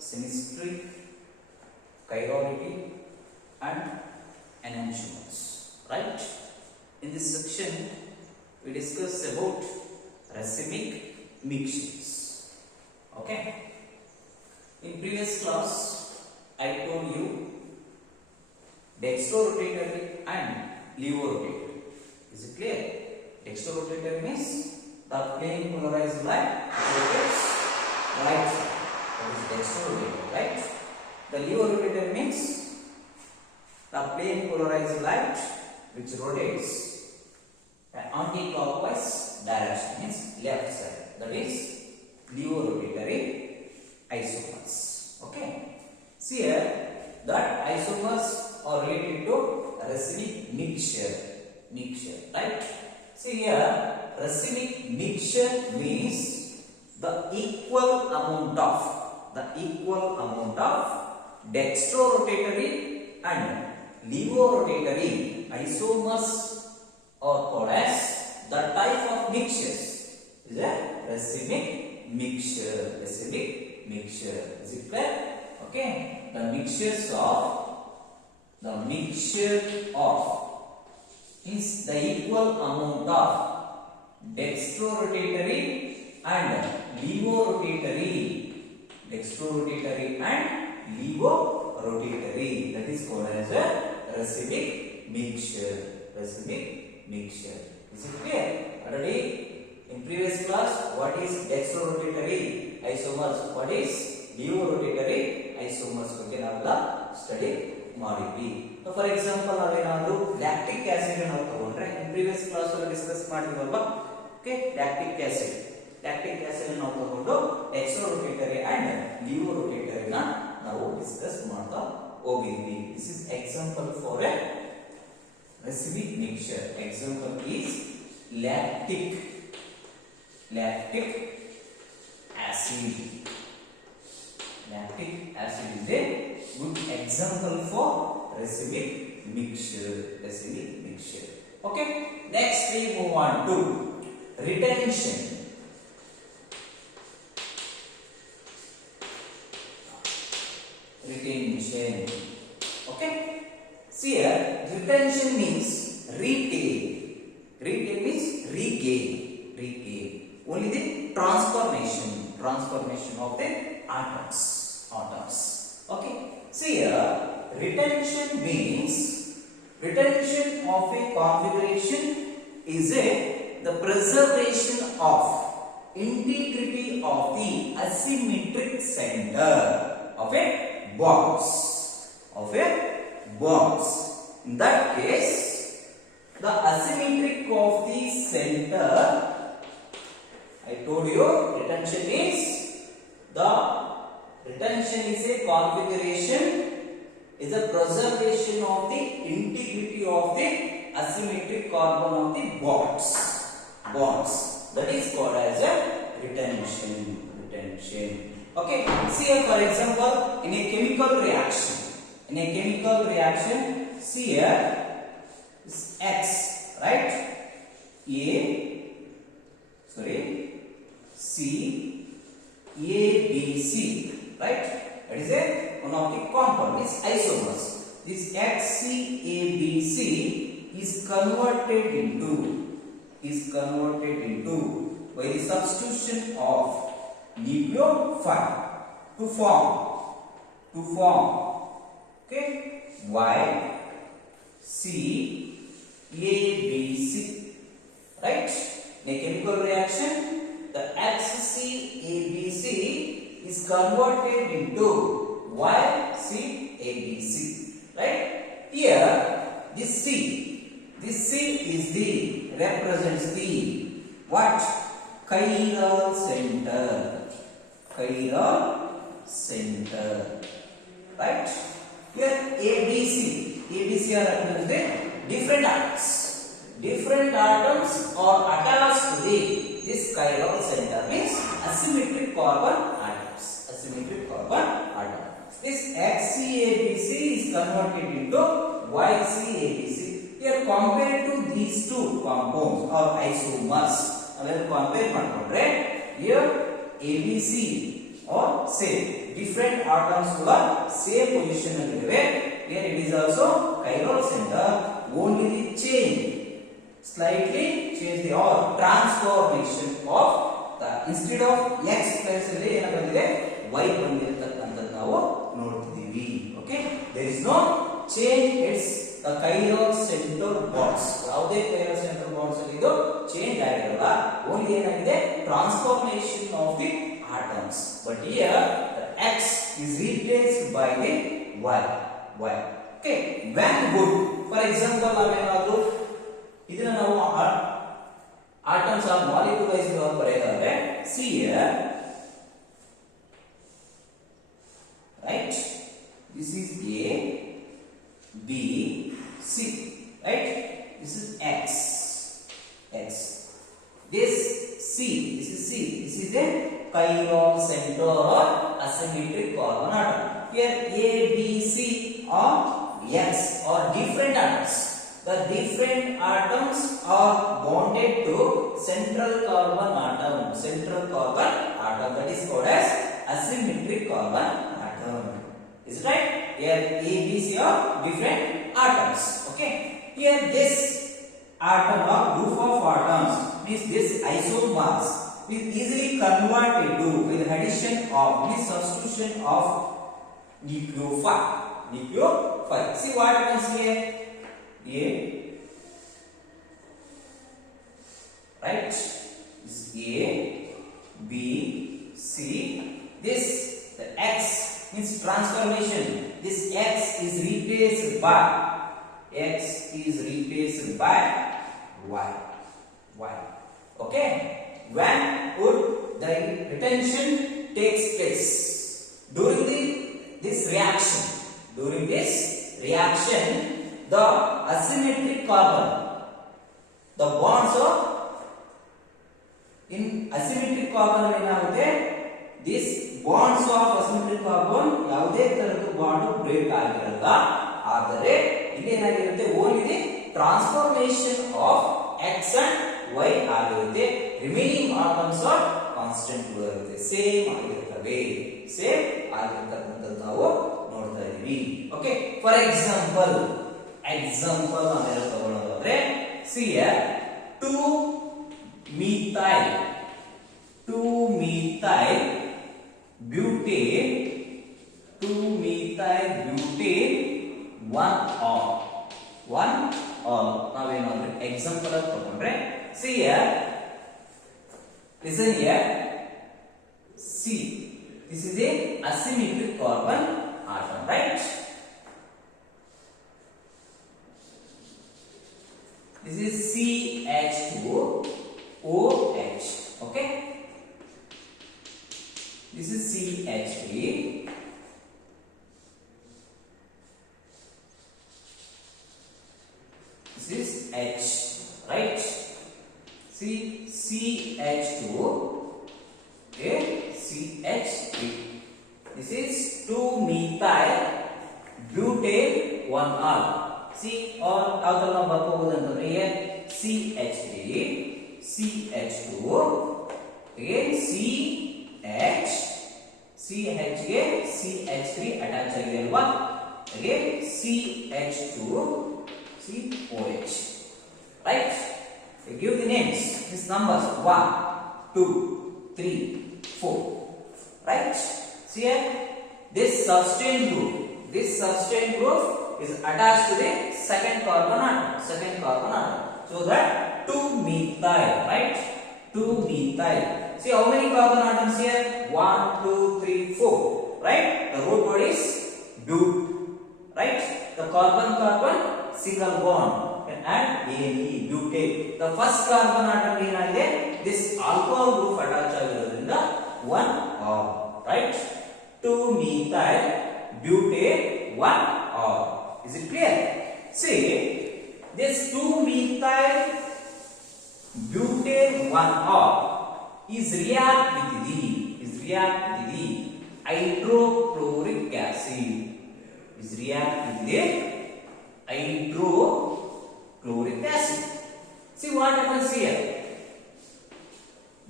chemistry, chirality and enantiomers. Right? In this section, we discuss about racemic mixtures. Okay? In previous class, I told you dextrorotatory and levorotatory. Is it clear? Dextrorotatory means the plane polarized light rotates right side. That is dextrorotator, right? The levorotatory means the plane polarized light which rotates anti-clockwise direction, means left side. That is levorotatory isomers. Okay. See here that isomers are related to racemic mixture. Right? See here, racemic mixture means the equal amount of dextrorotatory and levorotatory isomers are called as the type of mixtures is a racemic mixture. Is it clear? Okay. The mixture of is the equal amount of dextrorotatory and levorotatory. That is called as a racemic mixture. Is it clear? Already in previous class, what is dextrorotatory isomers? What is levorotatory isomers? We can study ಮಾಡಿದ್ವಿ. For example, ನಾವೇನಾದರೂ lactic acid ಅನ್ನು ತಗೊಂಡ್ರೆ in previous class ಅಲ್ಲಿ discuss ಮಾಡಿದ್ವಲ್ವಾ? Okay, lactic acid ಅನ್ನು ತಗೊಂಡು dextrorotatory and levorotatory ನ ನಾವು discuss ಮಾಡ್ತಾ ಹೋಗಿದ್ವಿ. This is example for a racemic mixture. Example is lactic acid. Lactic acid is a good example for racemic mixture. Okay. Next we move on to retention. Okay. See here, retention means retain. Retain means regain. Only the transformation of the atoms. Okay. See here, retention means retention of a configuration is the preservation of integrity of the asymmetric center of a bonds. In that case, the asymmetric of the center, I told you, retention is a configuration, is a preservation of the integrity of the asymmetric carbon of the bonds. That is called as a retention. Okay. See here, for example, in a chemical reaction, see here, this X, right? CABC, right? That is one of the compound, is isomers. This HCABC is converted into by the substitution of nucleophile to form okay, YCABC, right? In a chemical reaction, the HCABC is converted into YCABC, right? Here, this C is represents the what? Chiral center, right? Here ABC are represents the different atoms are attached to this chiral center, means asymmetric carbon atoms. This HCABC is converted into YCABC. Here compared to these two compounds or isomers, compare here ABC or same. Different atoms ಕೂಡ same position ಅಲ್ಲಿ ಇವೆ. Here it is also chiral center. Only the change, slightly change the or transformation of the instead of x place ಅಲ್ಲಿ ಏನು ಬಂದಿದೆ y ಬಂದಿರತಕ್ಕಂತದ್ದು ನಾವು ನೋಡ್ತಿದೀವಿ. Okay, there is no change. It's the chiral center bonds. ಯಾವುದೇ chiral center bonds ಅಲ್ಲಿ ಇದು change ಆಗಿರಲ್ಲ. Only ಏನಾಗಿದೆ transformation of the atoms. But here the x is replaced by the y. Okay, when wood, for example, ನಾವೇನಾದರೂ ಇದನ್ನ ನಾವು atoms or molecule wise ಬರೆಯೋದಾದ್ರೆ see here, right? This is A, B, C, right? This is X. This C, this is a chiral center or asymmetric carbon atom. Here A, B, C are X or different atoms. The different atoms are bonded to central carbon atom. That is called as asymmetric carbon atom. Is it right? Here A, B, C are different atoms. Okay. Here this atom or group of atoms means this isomers is easily converted to with addition of with substitution of nucleophile. See what happens here? A, right? This is A, B, C. This the X means transformation. This X is replaced by Y. Okay. When would the retention takes place? During this reaction, the asymmetric carbon, the bonds of in asymmetric carbon ಏನಾಗುತ್ತೆ, this bonds of asymmetric carbon ಯಾವುದೇ ತರಹದ bond break ಆಗಿರಲ್ಲ. ಆದರೆ ಇಲ್ಲಿ ಏನಾಗಿರುತ್ತೆ, only transformation of x and y ಆಗಿರುತ್ತೆ. Remaining atoms R constant ಆಗಿರುತ್ತೆ, same ಆಗಿರ್ತಕ್ಕಂಥದ್ದು ನಾವು ನೋಡ್ತಾ ಇದೀವಿ. ಓಕೆ, ಫಾರ್ ಎಕ್ಸಾಂಪಲ್ ನಾವೆಲ್ಲ ತಗೊಳ್ಳೋದಾದ್ರೆ see here 2-methyl butane 1 or ನಾವೇನಾದ್ರೂ ಎಕ್ಸಾಂಪಲ್ ಆಗಿ ತಗೊಂಡ್ರೆ see here, listen here, C, this is a asymmetric carbon atom, right? This is CH2OH. Okay, this is CH3. This is H, right? See, CH2, okay, CH3. This is 2-methyl butane 1R. See, or ಯಾವ್ದನ್ನ ನಾವು ಬರ್ಕೋಬಹುದು ಅಂತಂದ್ರೆ here CH3, CH2, again CH ಗೆ CH3 attach ಆಗಿದೆ ಅಲ್ವಾ, again CH2 COH, right? I give the names, these numbers 1, 2, 3, 4, right? See here, this substrate group is attached to the second carbon atom. So that 2-methyl, right? 2-methyl. See how many carbon atoms here? 1, 2, 3, 4, right? The root word is but, right? The carbon single bond. Can add ANE, butane. The first carbon atom ಏನಾಗಿದೆ, this alcohol group attached ಆಗಿರೋದ್ರಿಂದ 1 R, right? 2-methyl butane 1 R. Is it clear? See, this 2-methyl butane 1R is react with the hydrochloric acid. See what happens here.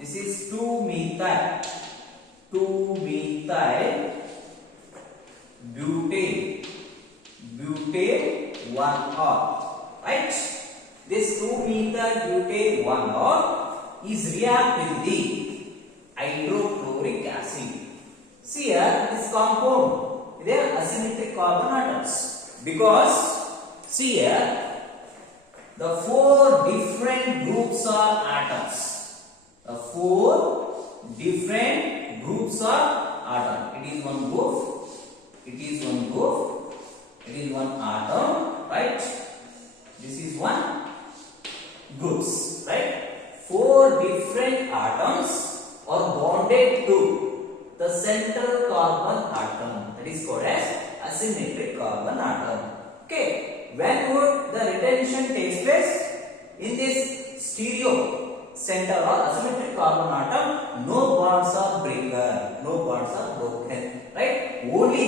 This is 2-methyl 2-methyl butane, butane 1R, right? This 2-methyl butane 1R is react with the hydrochloric acid. See here, this compound, they are asymmetric carbon atoms because see here, the 4 different groups are atoms. The 4 different groups are atom. It is one group. It is one group. It is one atom, right? This is one groups, right? 4 different atoms are bonded to the central carbon atom. That is called as asymmetric carbon atom. Okay. When would the retention takes place? In this stereo center or asymmetric carbon atom, no bonds are broken. No bonds are broken. Right? Only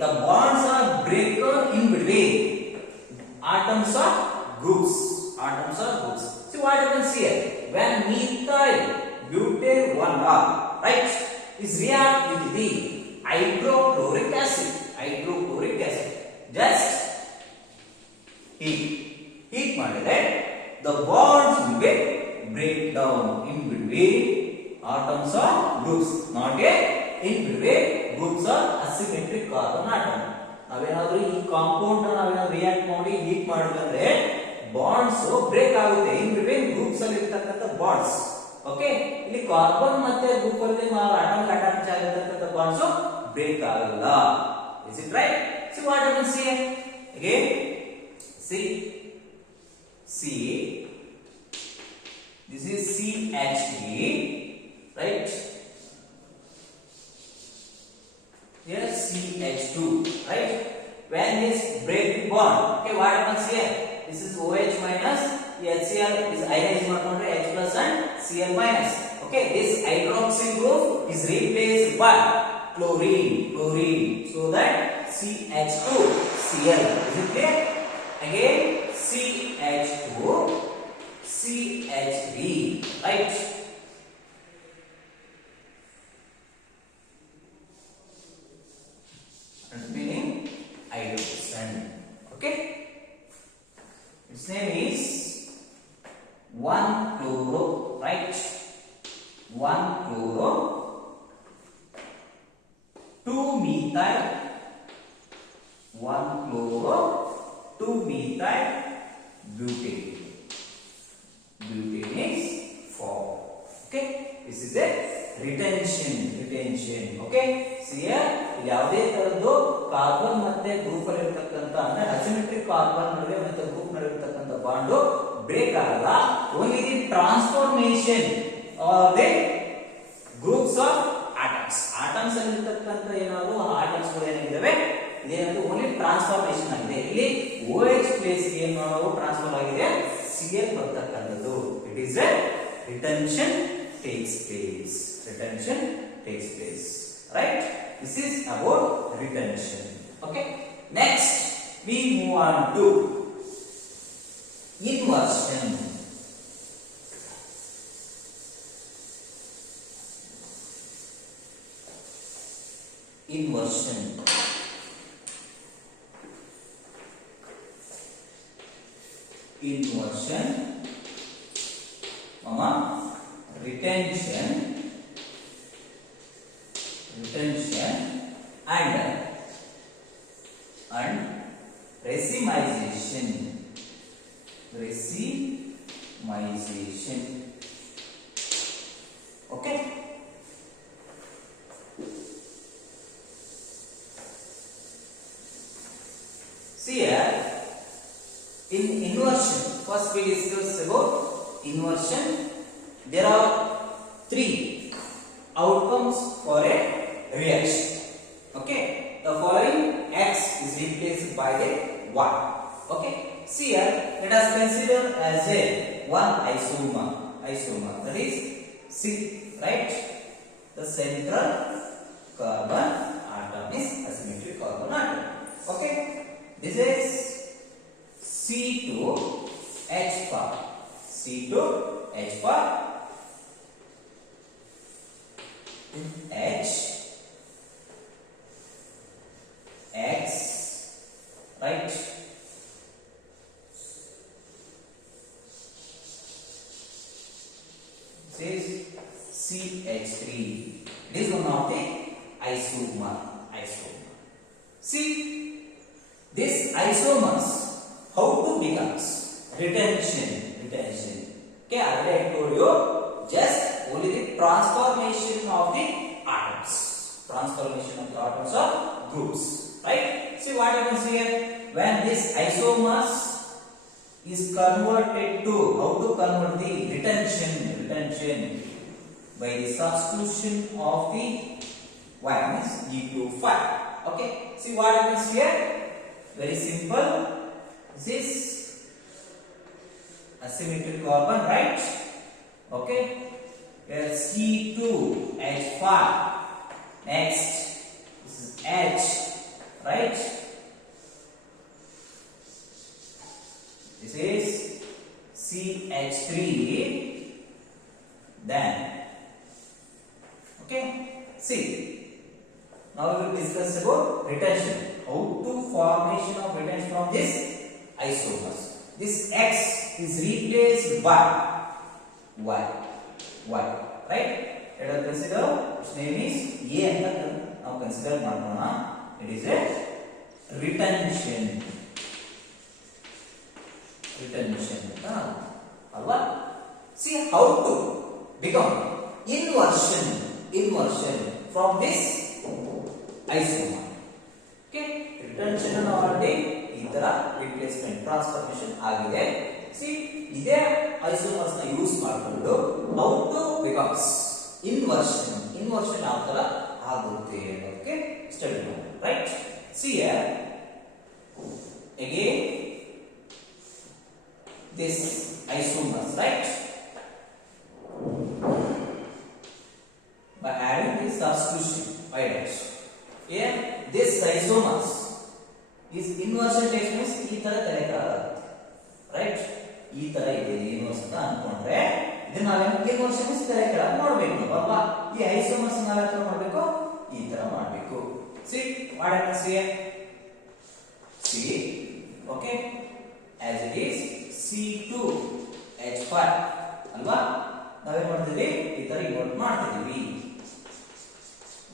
the bonds are broken in between. Atoms are groups. Atoms are groups. See what happens here? When methyl butane 1R, right, is react with the hydrochloric acid. Hydrochloric acid. Just heat ಮಾಡಿದ್ರೆ the bonds will be break down in between atoms or groups, not in between groups or asymmetric carbon atom. ನಾವೇನಾದ್ರೂ ಈ compound ನಾವೇನಾದ್ರೂ react ಮಾಡಿ heat ಮಾಡಿದ್ರೆ bonds break ಆಗುತ್ತೆ in between groups ಅಲ್ಲಿ ಇರತಕ್ಕಂತ bonds. Okay, ಇಲ್ಲಿ ಕಾರ್ಬನ್ ಮತ್ತೆ ಗ್ರೂಪ್ ಅಲ್ಲಿ ಅಟಾಮ್ ಅಟ್ಯಾಚ್ ಆಗಿರತಕ್ಕಂತ ಬಾಂಡ್ಸ್ ಬ್ರೇಕ್ ಆಗಲ್ಲ. Is it right? See what happens here again. See, this is CH3, right? Here CH2, right? When this break the bond, okay, what happens here? This is OH minus, HCl is ionized ಮಾಡ್ಕೊಂಡ್ರೆ H plus and Cl minus. Okay, this hydroxyl group is replaced by chlorine, so that CH2 Cl. Is it clear? Again CH2 CH3, right? Meaning hydrogen. Okay, its name is 1-chloro, right? 1-chloro 2-methyl 1-chloro 2-methyl butane. Butane is 4. Okay, this is a retention. Okay, see here, ಯಾವುದೇ ತರದ್ದು carbon ಮತ್ತೆ group ಅಲ್ಲಿ ಇರತಕ್ಕಂತ ಅಂದ್ರೆ asymmetric carbon ನಡುವೆ ಮತ್ತೆ group ನಡುವೆ ಇರತಕ್ಕಂತ ಬಾಂಡ್ ಬ್ರೇಕ್ ಆಗಲ್ಲ. Only the transformation R the groups of atoms. Atoms ಅಲ್ಲಿ ಇರತಕ್ಕಂತ ಏನಾದ್ರು ಆಟಮ್ಸ್ ಗಳು ಏನಿದಾವೆ ಇದೇನಂದ್ರೆ ಓನ್ಲಿ ಟ್ರಾನ್ಸ್ಫಾರ್ಮೇಶನ್ ಆಗಿದೆ. ಇಲ್ಲಿ OH ಪ್ಲೇಸ್ ಗೆ ಏನು ನಾವು ಟ್ರಾನ್ಸ್ಫರ್ ಆಗಿದೆ Cl ಬರ್ತಕ್ಕಂಥದ್ದು. It is A retention takes place. Retention takes place, right? This is about retention. Okay, next we move on to inversion. Inversion retention and racemization. Okay, see here, in inversion, first we discuss about inversion. There are 3 outcomes for a reaction. Okay, the following X is replaced by the Y. Okay, see here, let us consider as a one isomer. That is C, right? The central carbon atom is asymmetric carbon atom. Okay, this is C2H bar. H isomer. See, this isomers, how to becomes retention. Okay, I told you just only the transformation of the atoms. Transformation of the atoms or groups. Right? See what happens here? When this isomers is converted to, how to convert the retention by the substitution of the y means E25. Okay, see what happens here? Very simple. This is asymmetric carbon, right? Okay, here C2H5. Next, this is H, right? This is CH3. Then, okay, see. Now we will discuss about retention. How to formation of retention from this isomers. This X is replaced by Y. Right? Let us consider its name is A. Now consider Marmona. It is a retention. Alright? See how to become inversion from this isomer. Okay, retention already ಇದರ replacement transformation ಆಗಿದೆ. C ಇದೇ isomers ನ use ಮಾಡಿಕೊಂಡು how to becomes inversion ಯಾವ ತರ ಆಗುತ್ತೆ ಅನ್ನೋದಕ್ಕೆ study ಮಾಡೋಣ. Right? See again this isomers, right? By adding this substitution, y dash. Here, this isomers is inversion takes means ಈ ತರ ತೆರೆಕಾಗುತ್ತೆ, right? ಈ ತರ ಇದೆ inverse ಅಂತ ಅನ್ಕೊಂಡ್ರೆ ಇದನ್ನ ನಾವೇನು inversion means ತೆರೆಕಾಗ ಮಾಡಬೇಕು ಅಲ್ವಾ? ಈ isomers ನಾವ್ ಯಾವ ತರ ಮಾಡಬೇಕು? ಈ ತರ ಮಾಡಬೇಕು. See what happens here? See, okay, as it is C2H5 ಅಲ್ವಾ? ನಾವೇನ್ ಮಾಡ್ತೀವಿ? ಈ ತರ ಇನ್ವರ್ಟ್ ಮಾಡ್ತಿದೀವಿ.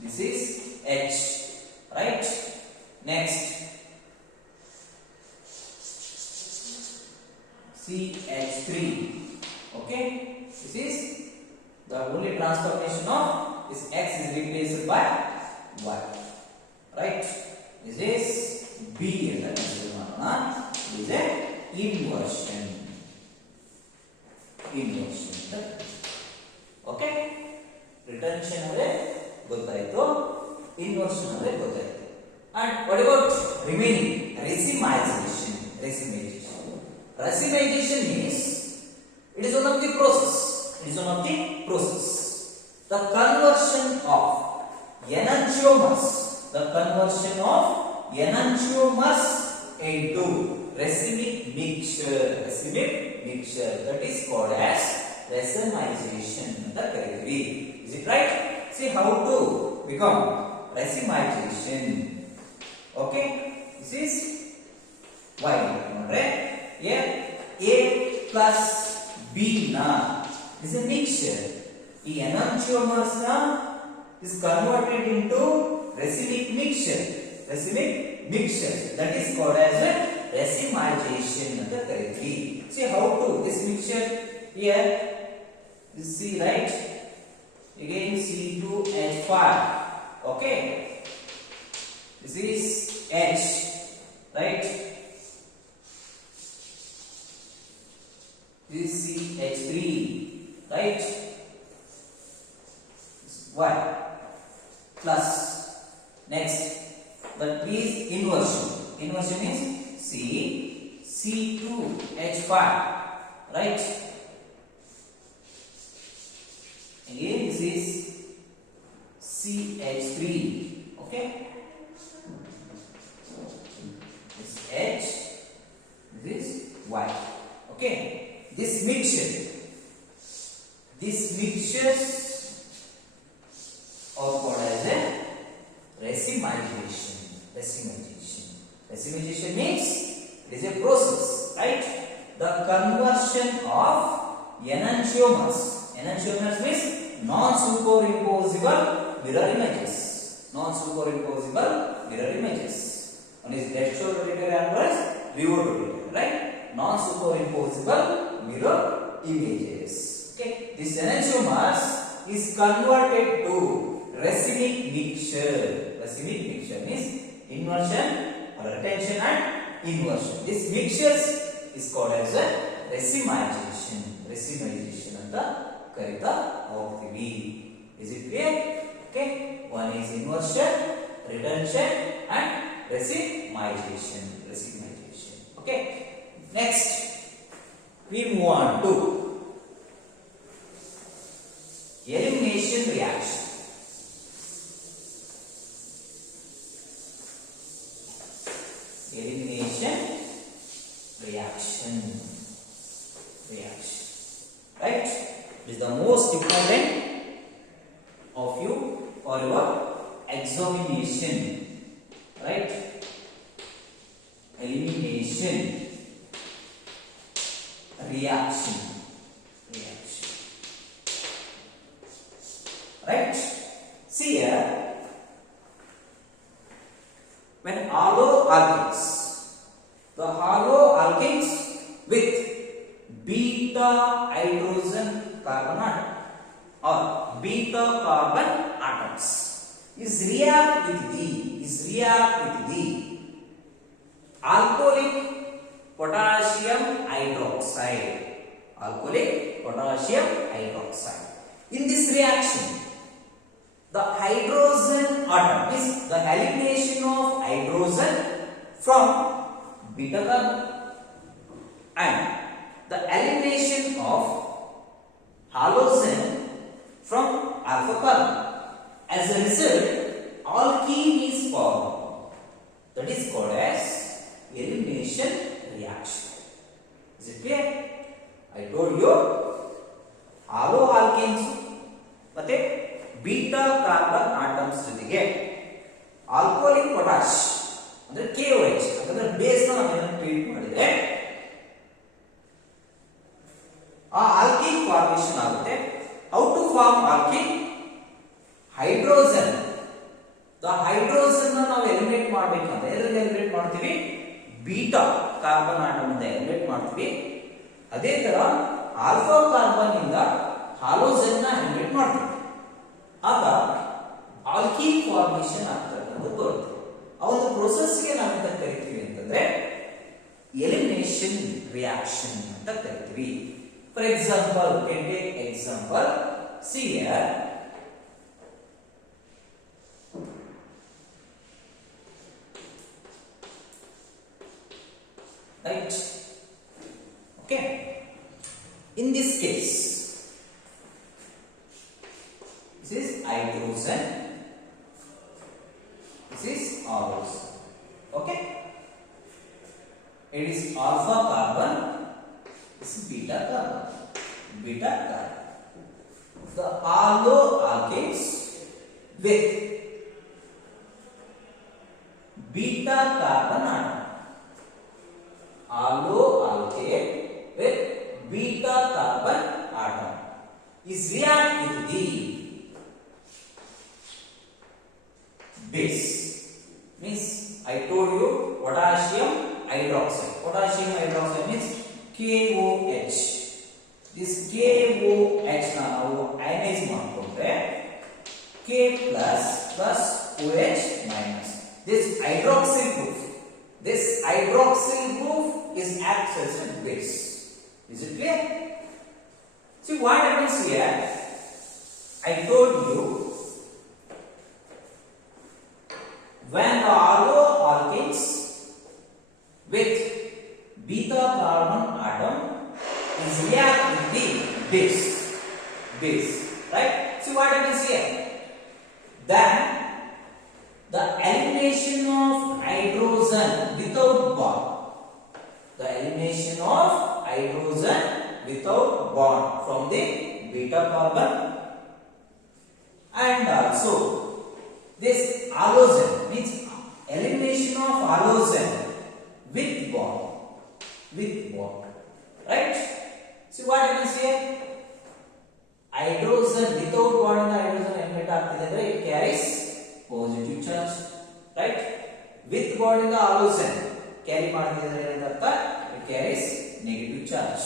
This is H, right? Next CH3. Okay, this is the only transformation of this X is replaced by Y, right? This is B ಅಂತ consider ಮಾಡೋಣ. This is a inversion. Okay, retention ಅಂದ್ರೆ ಗೊತ್ತಾಯ್ತು, inversion ಅಂದ್ರೆ ಗೊತ್ತಾಯ್ತು. And what about remaining? Racemization means it is one of the process. The conversion of enantiomers into racemic mixture. That is called as racemization. Is it right? See how to become racemization. Okay, this is y. Here A plus B na is a mixture. The enantiomers na is converted into racemic mixture. That is called as a racemization. See how to this mixture here. This C, right? Again C2H5. Okay. This is H, right? This is CH3, right? This Y plus. Next, that is inversion. Inversion is C2H5, right? Again, this is CH3. Okay, this H, this Y. Okay, this mixtures are called as a racemization. Racemization means it is a process, right? The conversion of enantiomers means non-superimposable mirror images. Non-superimposable mirror images. One is dextrorotator and one is levodotator, right? Non-superimposable mirror images. Okay, this enantiomers is converted to racemic mixture. Racemic mixture means inversion or retention and inversion. This mixture is called as a racemization. Racemization ಅಂತ ಕರೀತಾ ಹೋಗ್ತೀವಿ. Is it clear? Okay. One is inversion, retention and racemization. Racemization. Okay. Next, we move on to elimination reaction. Elimination reaction. Right? It is the most important of you for your examination. Right? Elimination reaction. Right? See here, when haloalkanes, the haloalkanes with beta hydrogen carbon atom or beta carbon atoms is react with the alcoholic potassium hydroxide. Alcoholic potassium hydroxide. In this reaction, the hydrogen atom is the elimination of hydrogen from beta carbon and the elimination of halogen from alpha carbon. As a result, alkene is formed. That is called as elimination reaction. Is it clear? I told you haloalkanes ಮತ್ತೆ beta carbon atoms ಜೊತೆಗೆ alcoholic potash ಅಂದ್ರೆ KOH ಅಂದ್ರೆ base ನ ನಾವು treat ಮಾಡಿದ್ರೆ ಆ alkene formation ಆಗುತ್ತೆ. How to form alkene? Hydrogen, the hydrogen ನಾವು ಎಲಿಮಿನೇಟ್ ಮಾಡಬೇಕಂದ್ರೆ ಎಲ್ಲಿ ಎಲಿಮಿನೇಟ್ ಮಾಡ್ತೀವಿ? ಬೀಟಾ ಕಾರ್ಬನ್ ಆಟಮ್ ಇಂದ ಎಲಿಮಿನೇಟ್ ಮಾಡ್ತೀವಿ. ಅದೇ ತರ ಆಲ್ಫಾ ಕಾರ್ಬನ್ ಇಂದ ಹಾಲೋಜನ್ ನ ಎಲಿಮಿನೇಟ್ ಮಾಡ್ತೀವಿ. ಆಗ ಆಲ್ಕೀನ್ ಫಾರ್ಮೇಷನ್ ಆಗ್ತಕ್ಕಂಥದ್ದು ಬರುತ್ತೆ. ಆ ಒಂದು ಪ್ರೋಸೆಸ್ ಗೆ ನಾವು ಅಂತ ಕರಿತೀವಿ ಅಂತಂದ್ರೆ ಎಲಿಮಿನೇಷನ್ ರಿಯಾಕ್ಷನ್ ಅಂತ ಕರಿತೀವಿ. For example, we can take example. See here. Right? Okay. In this case, this is hydrogen. This is halogen. Okay. It is alpha carbon. This is beta carbon. The haloalkanes with beta carbon atom. Haloalkane with beta carbon atom is react with the base. Means I told you potassium hydroxide. Potassium hydroxide means KOH. This KOH ನಾವು ಅಯನೈಸ್ ಮಾಡಿಕೊಂಡ್ರೆ K plus plus OH minus. This hydroxyl group is acts as a base. Is it clear? See what happens here? I told you when the haloalkanes with beta carbon atom is react with the base, right? See what happens here? Then the elimination of hydrogen without bond, from the beta carbon, and also this halogen means elimination of halogen with bond, right? See what happens here? Hydrogen without bond in the hydrogen element ಆಗ್ತಿದೆ ಅಂದ್ರೆ it carries positive right? With bond in the halogen carry ಮಾಡಿದ್ರೆ ಏನಂತ it carries negative charge.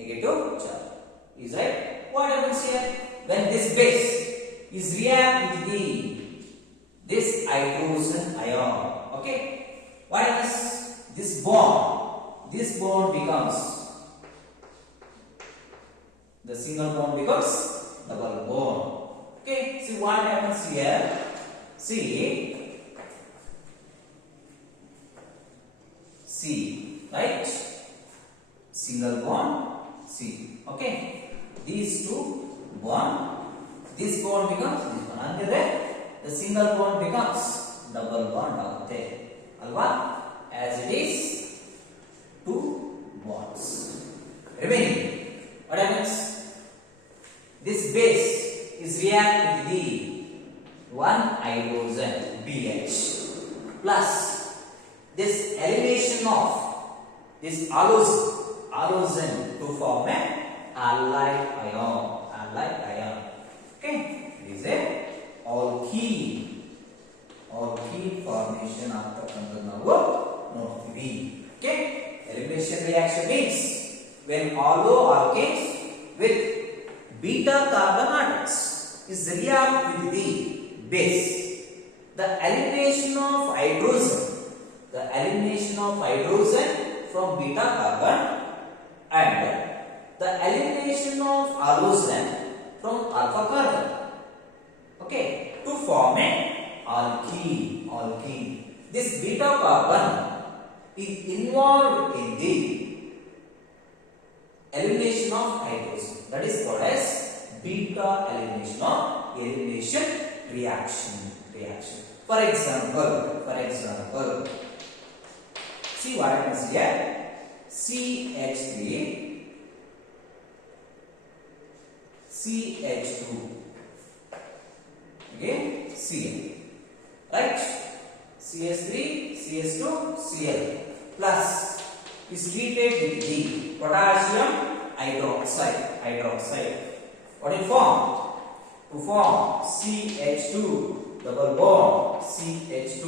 Negative charge is right. What happens here when this base is react with this hydrogen ion? Okay, what happens? This bond becomes, the single bond becomes double bond. Okay, see what happens here. See, right? Single bond C. Okay, these two bond, this bond becomes this one. Andre the single bond becomes double bond agutte alva, as it is two bonds remaining. What happens? This base is react with the one hydrogen BH plus this elevation of this halogen to form a halide ion. Okay, it is a alkene formation ಆಗ್ತಕ್ಕಂಥದ್ದು ನಾವು ನೋಡ್ತೀವಿ. Okay, elimination reaction means when all alkanes with beta carbon atoms is react with the base, the elimination of hydrogen from beta carbon and the elimination of halogen from alpha carbon, okay, to form an alkene. This beta carbon is involved in the elimination of hydrogen. That is called as beta elimination reaction. For example, see what happens here. CH3, CH2, again Cl, right? CH3, CH2, Cl plus is treated with the potassium hydroxide. What it form? To form CH2 double bond CH2,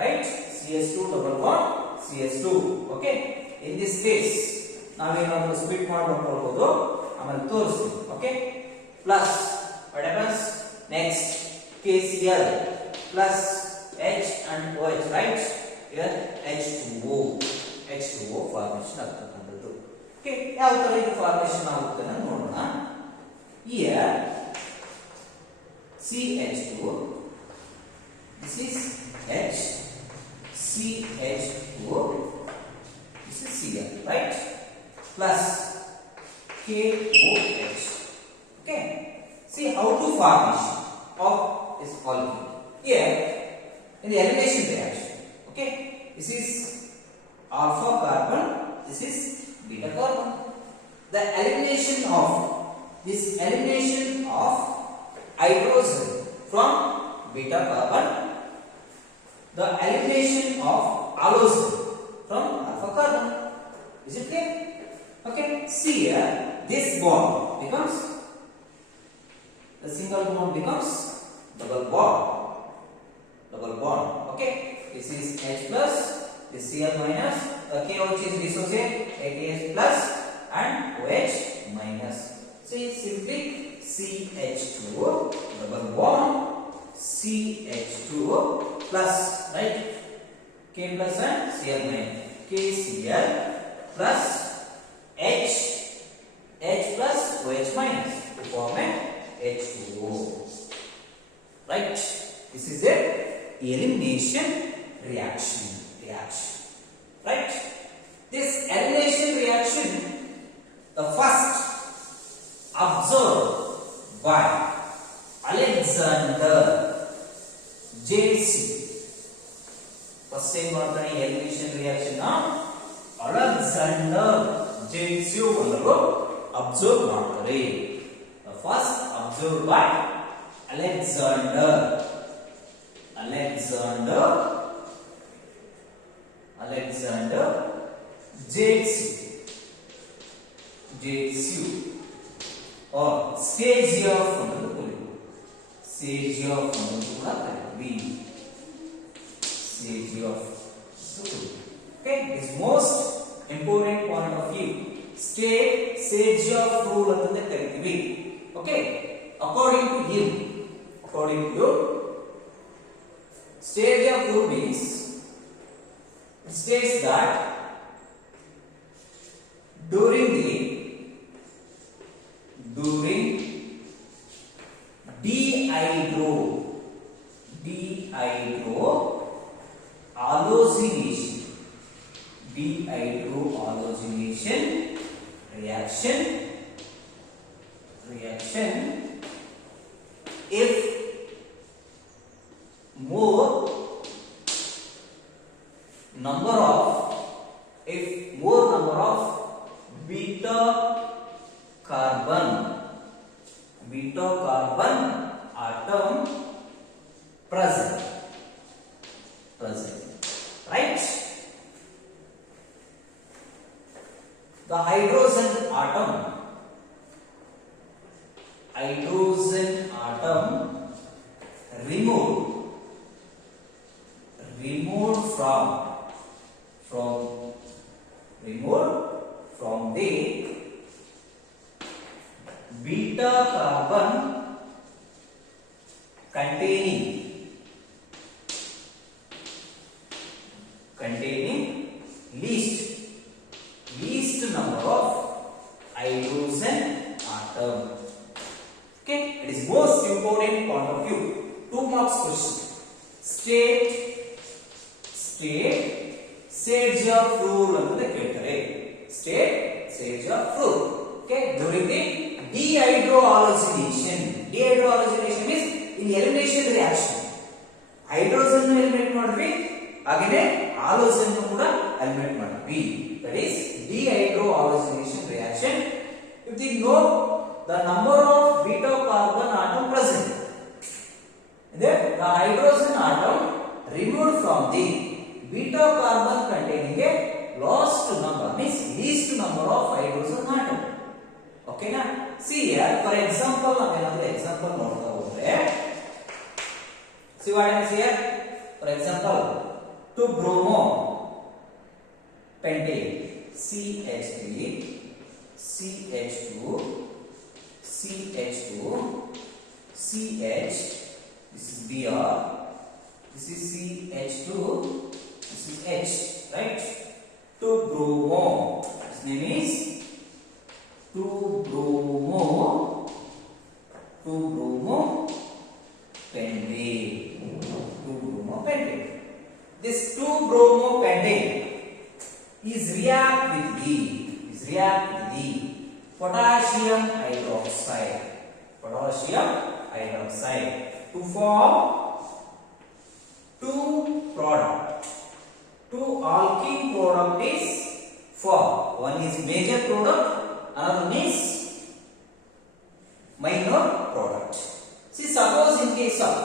right? CH2 double bond CH2. Okay, in this case ನಾವೇನಾದರೂ split ಮಾಡ್ಕೊಂಡು ಆಮೇಲೆ ತೋರಿಸ್ತೀವಿ. Okay, plus what happens next? KCl plus H and OH, right? Here H2O formation ಆಗ್ತಕ್ಕಂಥದ್ದು. Okay, ಯಾವ ತರ ಇದು formation ಆಗುತ್ತೆ ಅಂತ ನೋಡೋಣ. Here CH2, this is H, CH2, this is Cl, right? Plus KOH. Okay, see how to formation of this alkene. Here in the elimination reaction, okay, this is alpha carbon, this is beta carbon. The elimination of hydrogen from beta carbon, the elimination of halogen from alpha carbon. Is it clear? Okay, see here, this bond becomes, the single bond becomes double bond. Okay, this is H plus, this Cl minus, the KOH is dissociate, AKH plus and OH minus. See, simply CH2 double bond CH2 plus, right? K plus and Cl minus, KCl plus H plus OH minus to form a H2O, right? This is a elimination reaction, right? This elimination reaction, the first observed by Alexander JC. First time ಮಾಡ್ತಾನೆ elimination reaction na Alexander JC ಅವರು observe ಮಾಡ್ತಾರೆ. The first observed by Alexander JC or Stagioff ಅನ್ನೋದು ಕೂಡ ಕರೀತೀವಿ. stage of rule. Okay, this most important point of view. Stage of rule ಅಂತಂದ್ರೆ ಕರಿತೀವಿ. Okay, according to him, stage of rule means it states that during dehydrogenation reaction, if more number of beta carbon atom present, right? The hydrogen atom removed from the beta carbon containing least number of hydrogen atom. Okay, it is most important point of view. 2 marks question. Stage of rule ಅಂತಂದ್ರೆ ಕೇಳ್ತಾರೆ. Stage of rule. Okay, during the dehydrogenation is in elimination reaction. Hydrogen eliminate ಮಾಡಿದ್ವಿ, ಹಾಗೇನೇ halogen ಕೂಡ eliminate ಮಾಡಿದ್ವಿ. That is dehydrogenation reaction. If we know the number of beta carbon atom present, then the hydrogen atom removed from the beta carbon containing a least number of hydrogen atom. Okay na? See here, for example, another example ನೋಡ್ತಾ ಹೋದ್ರೆ, see what I see here? For example, 2 bromo pentane, CH3, CH2, CH2, CH, this is Br, this is CH2, this is H, right? 2 bromo, its name is 2 bromo pentane. This 2 bromo pentane is react with the potassium hydroxide to form 2 alkene product is formed. One is major product, another is minor product. See, suppose in case of,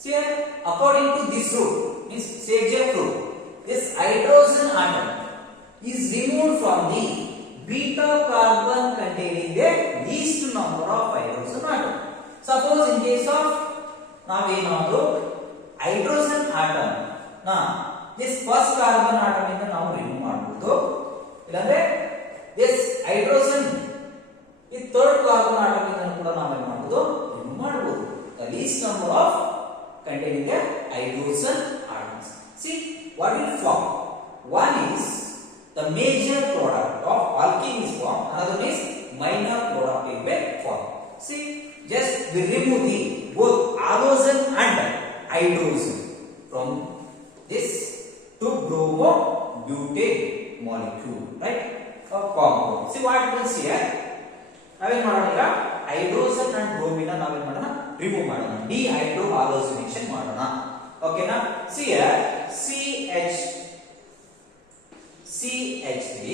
see here, according to this rule, means stage of rule, this hydrogen atom is removed from the beta carbon containing the least number of hydrogen atom. Suppose in case of hydrogen atom, this first carbon atom ಇಂದ ನಾವು remove ಮಾಡಬಹುದು, ಇಲ್ಲಾಂದ್ರೆ this hydrogen ಈ third carbon atom ಇಂದ ಕೂಡ ನಾವು ಏನು ಮಾಡಬಹುದು, remove ಮಾಡಬಹುದು. The least number of containing the hydrogen atoms. See what will form. One is the major product of alkene is formed, another is minor product will be formed. See, just we remove the both halogen and hydrogen from this 2 bromo butane molecule, right? Or compound. See what happens here. ನಾವೇನ್ ಮಾಡೋಣ, ಈಗ hydrogen and bromine ನಾವೇನ್ ಮಾಡೋಣ, remove ಮಾಡೋಣ, dehydrogenation ಮಾಡೋಣ. ಓಕೆನಾ? See here, CH3,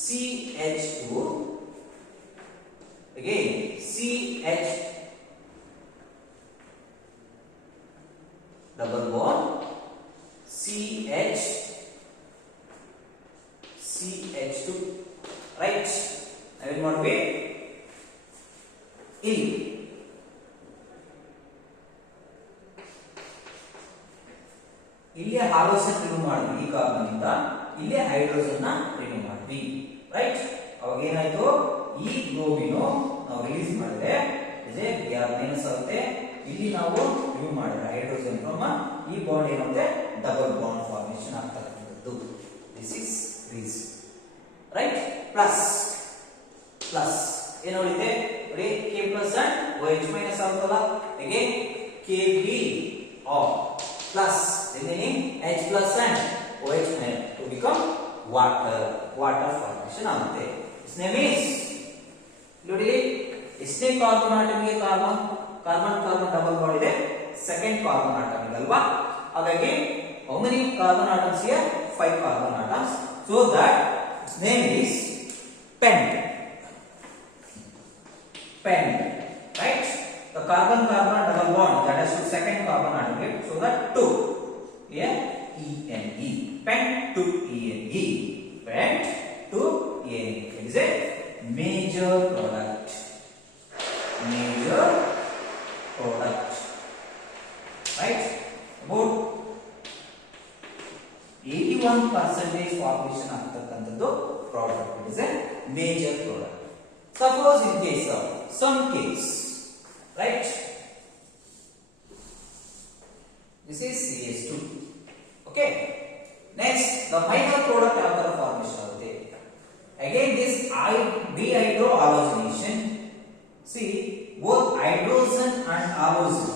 CH2, again CH double bond, CH2, right? ನಾವೇನ್ ಮಾಡ್ತೀವಿ, ಇಲ್ಲಿ ಇಲ್ಲಿ ಹಾಲೋಜನ್ ರಿಮೂವ್ ಮಾಡಿದ್ವಿ ಈ ಕಾರ್ಬನ್ ಇಂದ, ಇಲ್ಲಿ ಹೈಡ್ರೋಜನ್ ನ ರಿಮೂವ್ ಮಾಡಿದ್ವಿ, ರೈಟ್. ಅವಾಗ ಏನಾಯ್ತು, ಈ ಗ್ಲೋಬಿನ್ ನಾವು ರಿಲೀಸ್ ಮಾಡಿದ್ರೆ ಮೈನಸ್ ಆಗುತ್ತೆ, ಇಲ್ಲಿ ನಾವು ರಿಮೂವ್ ಮಾಡಿದ್ರೆ ಹೈಡ್ರೋಜನ್ ಫ್ರಮ್ ಈ ಬಾಂಡ್ ಏನಾಗುತ್ತೆ ಡಬಲ್ ಬಾಂಡ್ ಫಾರ್ಮೇಶನ್ ಆಗ್ತಕ್ಕಂಥದ್ದು. This is reason, right. Plus plus ಏನು ಉಳಿತೆ ನೋಡಿ, K plus and OH minus ಆಗುತ್ತಲ್ಲ, again Kb or plus remaining H plus and OH minus to become water formation ಆಗುತ್ತೆ. Its name is ನೋಡಿ ಎಷ್ಟೇ carbon ಆಟಮ್ಗೆ carbon double bond ಇದೆ, second carbon atom ಅಲ್ವಾ, ಹಾಗಾಗಿ how many carbon atoms here, 5 carbon atoms, so that its name is pent, right. The carbon double bond that has to second carbon atom, so that 2 here ene, pent to ene, pent to ene. It is a major product, right. About 81% formation ಆಗ್ತಕ್ಕಂಥದ್ದು product. It is a major product. Suppose in case of some case, right, this is CH2, okay. Next, the minor product after formation agutte, again this dehydrohalogenation. See, both hydrogen and halogen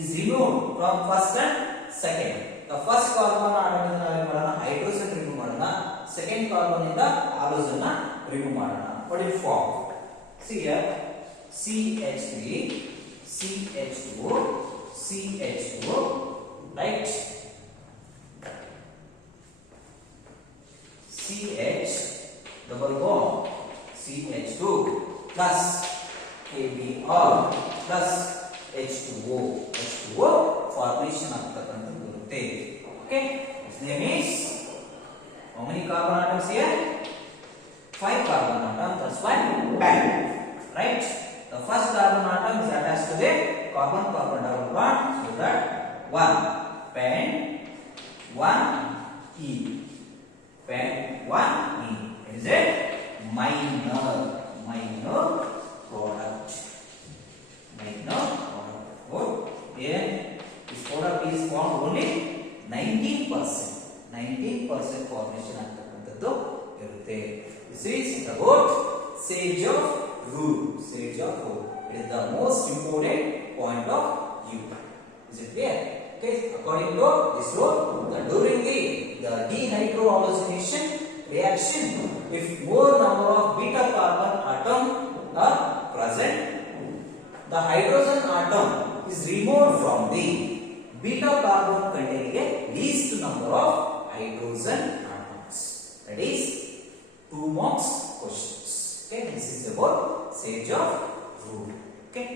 is removed from first and second. The first carbon atom inda navu madana hydrogen remove madana, second carbon inda halogen na remove madana. What will form? See here, CH3, CH2, CH2, right? CH double bond, CH2 plus KBr plus H2O formation ಆಗ್ತಕ್ಕಂಥದ್ದು ಬರುತ್ತೆ. Okay, its name is, how many carbon atoms here? 5 carbon atoms, that's why pent, right. The first carbon atom is attached to the carbon double bond, so that 1 pent 1 E, pent 1 E. It is a minor product. Good. Here this product is formed only 19% formation ಆಗ್ತಕ್ಕಂಥದ್ದು ಇರುತ್ತೆ. This is about sage of root. It is the most important point of view. Is it clear? Okay. According to this rule, during the dehydrohalogenation reaction, if more number of beta carbon atom are present, the hydrogen atom is removed from the beta carbon containing least number of hydrogen atoms. That is 2 marks questions. Okay, this is about sage of root. Okay.